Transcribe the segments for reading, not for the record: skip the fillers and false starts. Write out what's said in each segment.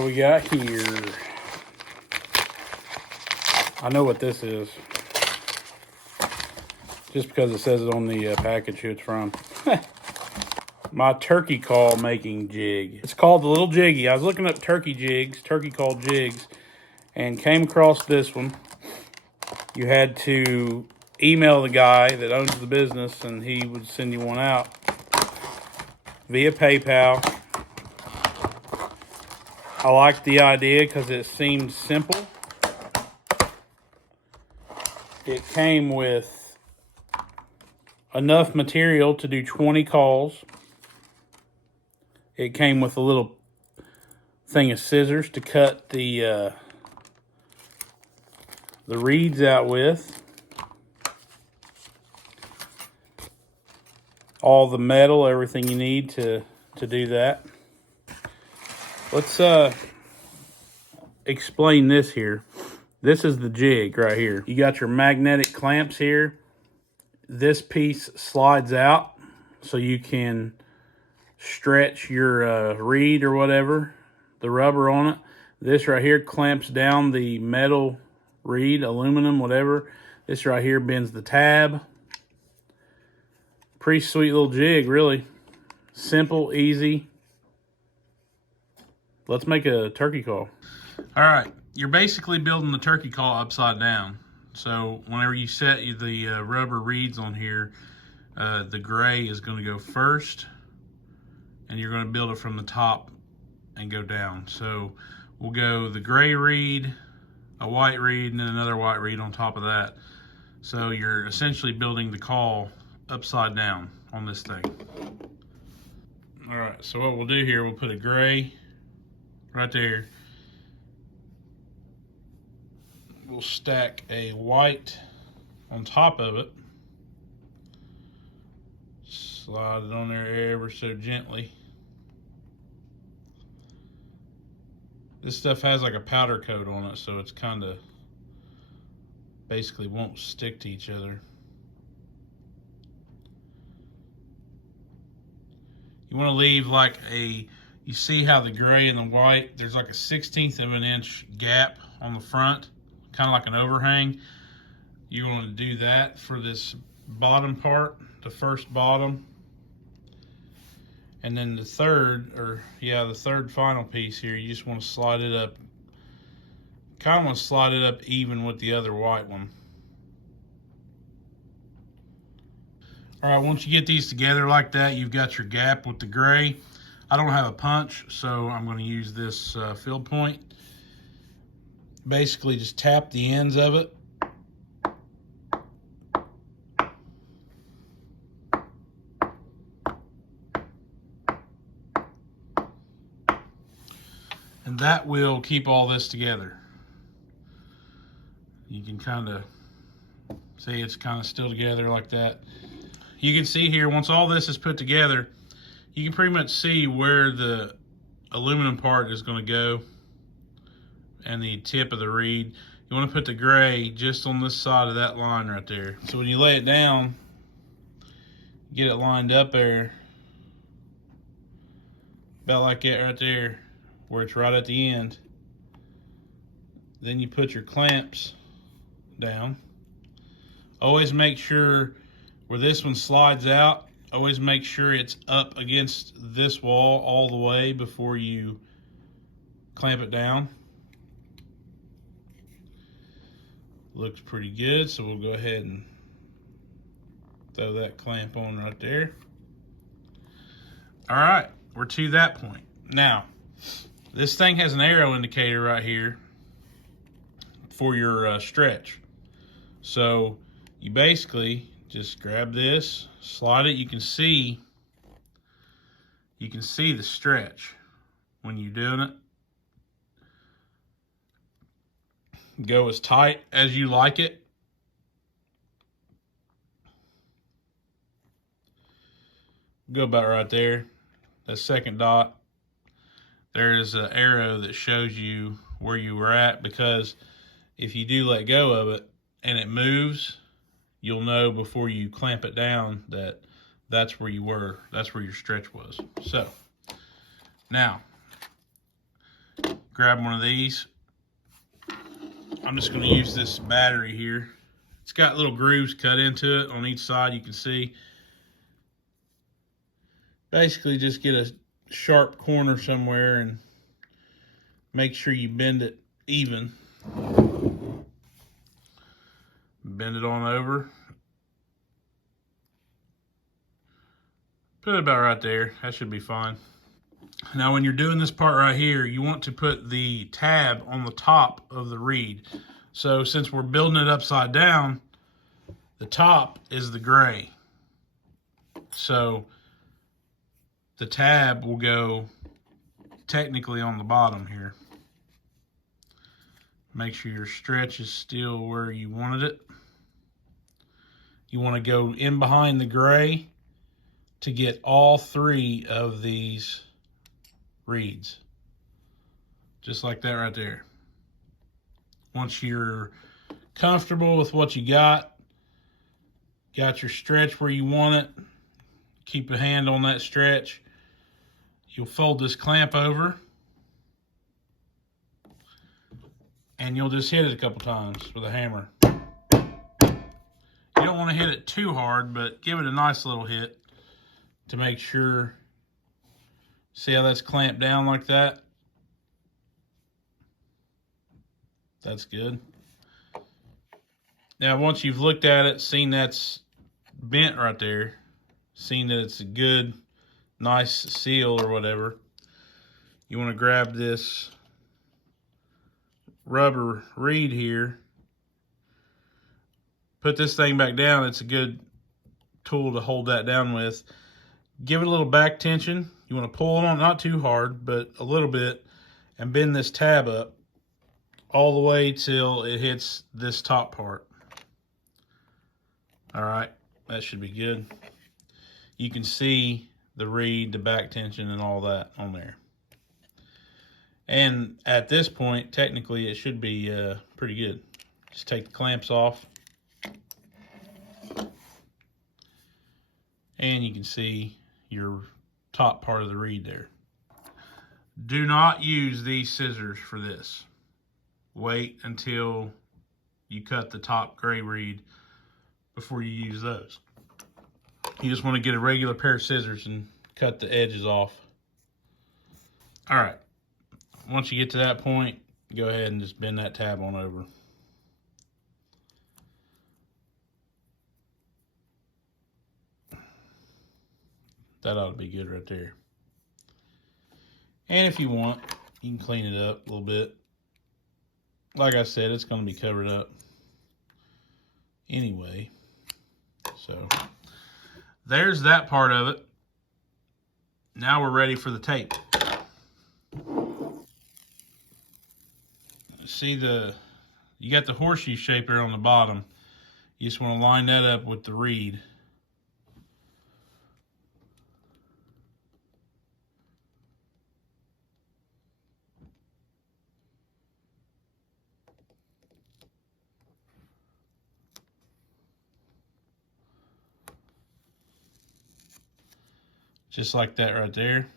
What do we got here? I know what this is. Just because it says it on the package who it's from. My turkey call making jig. It's called the Little Jiggy. I was looking up turkey jigs, turkey call jigs, and came across this one. You had to email the guy that owns the business and he would send you one out via PayPal. I liked the idea because it seemed simple. It came with enough material to do 20 calls. It came with a little thing of scissors to cut the reeds out with. All the metal, everything you need to do that. Let's explain this here. This is the jig right here. You got your magnetic clamps here. This piece slides out so you can stretch your reed or whatever, the rubber on it. This right here clamps down the metal reed, aluminum, whatever. This right here bends the tab. Pretty sweet little jig, really. Simple, easy. Let's make a turkey call. All right, you're basically building the turkey call upside down. So whenever you set the rubber reeds on here, the gray is going to go first, and you're going to build it from the top and go down. So we'll go the gray reed, a white reed, and then another white reed on top of that. So you're essentially building the call upside down on this thing. All right, so what we'll do here, we'll put a gray right there. We'll stack a white on top of it. Slide it on there ever so gently. This stuff has like a powder coat on it, so it's kind of basically won't stick to each other. You want to leave like you see how the gray and the white, there's like a 1/16 of an inch gap on the front, kind of like an overhang. You want to do that for this bottom part, the first bottom. And then the third final piece here, you just want to slide it up. Kind of want to slide it up even with the other white one. All right, once you get these together like that, you've got your gap with the gray. I don't have a punch, so I'm going to use this fill point. Basically, just tap the ends of it. And that will keep all this together. You can kind of see it's kind of still together like that. You can see here, once all this is put together, you can pretty much see where the aluminum part is going to go and the tip of the reed. You want to put the gray just on this side of that line right there. So when you lay it down, get it lined up there, about like that right there, where it's right at the end. Then you put your clamps down. Always make sure where this one slides out, always make sure it's up against this wall all the way before you clamp it down. Looks pretty good, so we'll go ahead and throw that clamp on right there. All right, we're to that point. Now, this thing has an arrow indicator right here for your stretch. So you basically just grab this, slide it. You can see the stretch when you're doing it. Go as tight as you like it. Go about right there. That second dot. There's an arrow that shows you where you were at, because if you do let go of it and it moves, you'll know before you clamp it down that that's where you were. That's where your stretch was. So now grab one of these. I'm just going to use this battery here. It's got little grooves cut into it on each side, you can see. Basically just get a sharp corner somewhere and make sure you bend it even. Bend it on over. Put it about right there. That should be fine. Now when you're doing this part right here, you want to put the tab on the top of the reed. So since we're building it upside down, the top is the gray. So the tab will go technically on the bottom here. Make sure your stretch is still where you wanted it. You want to go in behind the gray to get all three of these reeds. Just like that right there. Once you're comfortable with what you got your stretch where you want it, keep a hand on that stretch. You'll fold this clamp over and you'll just hit it a couple times with a hammer. You don't want to hit it too hard, but give it a nice little hit to make sure. See how that's clamped down like that? That's good. Now, once you've looked at it, seen that's bent right there, seen that it's a good, nice seal or whatever, you want to grab this rubber reed here, put this thing back down. It's a good tool to hold that down with. Give it a little back tension. You want to pull it on, not too hard, but a little bit, and bend this tab up all the way till it hits this top part. All right, that should be good. You can see the reed, the back tension, and all that on there. And at this point, technically, it should be pretty good. Just take the clamps off. And you can see your top part of the reed there. Do not use these scissors for this. Wait until you cut the top gray reed before you use those. You just want to get a regular pair of scissors and cut the edges off. All right. Once you get to that point, go ahead and just bend that tab on over. That ought to be good right there. And if you want, you can clean it up a little bit. Like I said, it's going to be covered up anyway. So there's that part of it. Now we're ready for the tape. See you got the horseshoe shape there on the bottom. You just want to line that up with the reed. Just like that right there.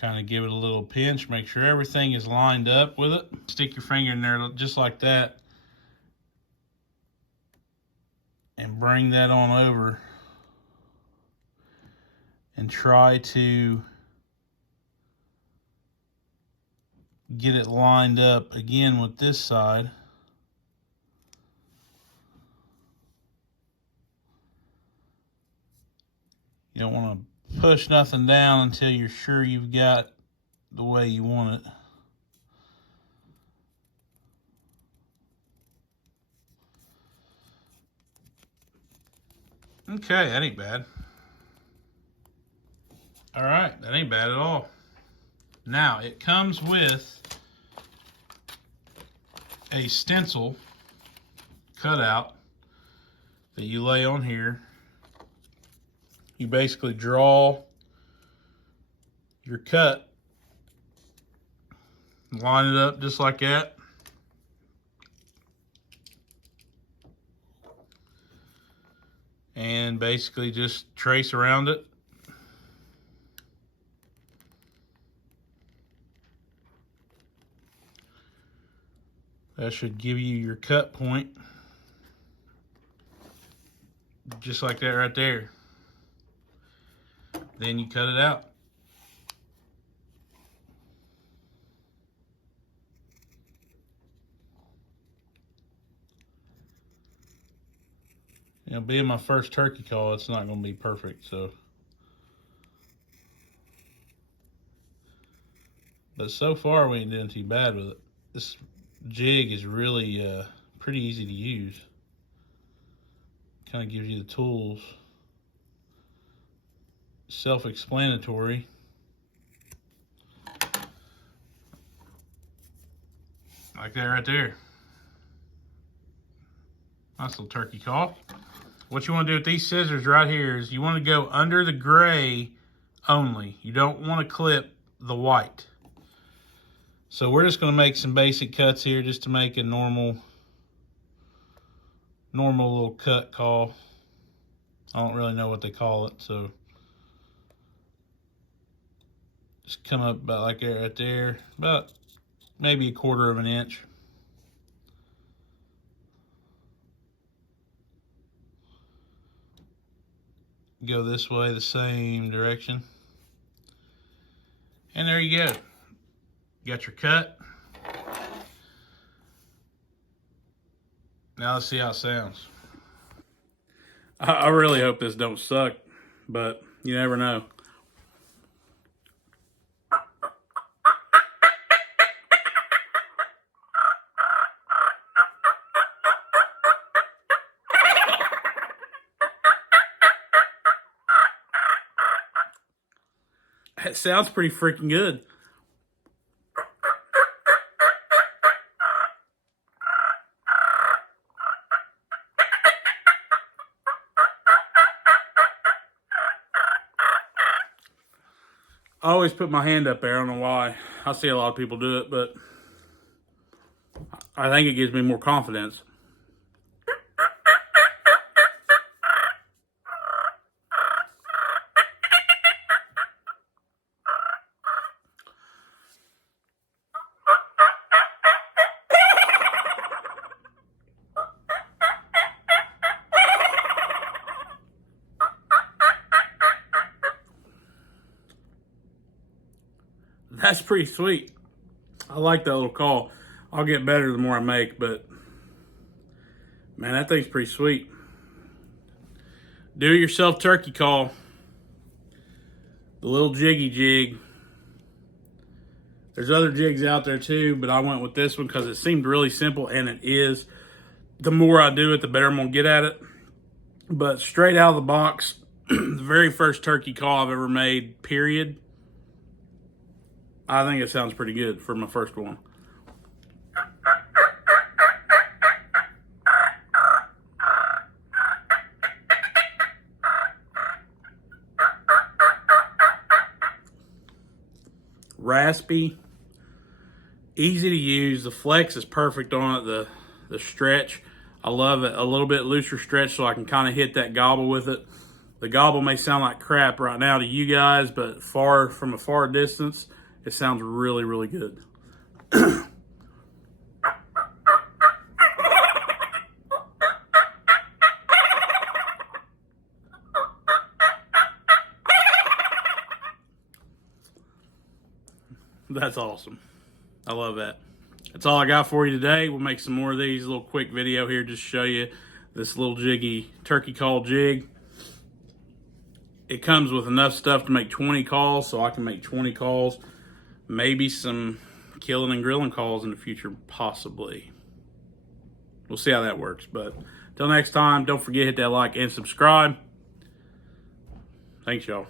Kind of give it a little pinch, make sure everything is lined up with it. Stick your finger in there just like that. And bring that on over. And try to get it lined up again with this side. You don't want to push nothing down until you're sure you've got the way you want it. Okay, that ain't bad. All right, that ain't bad at all. Now, it comes with a stencil cutout that you lay on here. You basically draw your cut, line it up just like that. And basically just trace around it. That should give you your cut point. Just like that right there. Then you cut it out. You know, being my first turkey call, it's not going to be perfect, so. But so far, we ain't doing too bad with it. This jig is really pretty easy to use. Kind of gives you the tools. Self-explanatory. Like that right there. Nice little turkey call. What you want to do with these scissors right here is you want to go under the gray only. You don't want to clip the white. So we're just going to make some basic cuts here just to make a normal little cut call. I don't really know what they call it, so just come up about like that right there, about maybe 1/4 of an inch. Go this way, the same direction. And there you go. You got your cut. Now let's see how it sounds. I really hope this don't suck, but you never know. It sounds pretty freaking good. I always put my hand up there. I don't know why. I see a lot of people do it, but I think it gives me more confidence. That's pretty sweet. I like that little call. I'll get better the more I make, but man, that thing's pretty sweet. Do it yourself turkey call. The little jiggy jig. There's other jigs out there too, but I went with this one because it seemed really simple, and it is. The more I do it, the better I'm gonna get at it. But straight out of the box, the very first turkey call I've ever made, period. I think it sounds pretty good for my first one. Raspy, easy to use. The flex is perfect on it. The stretch, I love it. A little bit looser stretch so I can kind of hit that gobble with it. The gobble may sound like crap right now to you guys, but from a far distance, it sounds really, really good. That's awesome. I love that. That's all I got for you today. We'll make some more of these. A little quick video here just to show you this little jiggy turkey call jig. It comes with enough stuff to make 20 calls, so I can make 20 calls. Maybe some killing and grilling calls in the future, possibly. We'll see how that works. But until next time, don't forget to hit that like and subscribe. Thanks, y'all.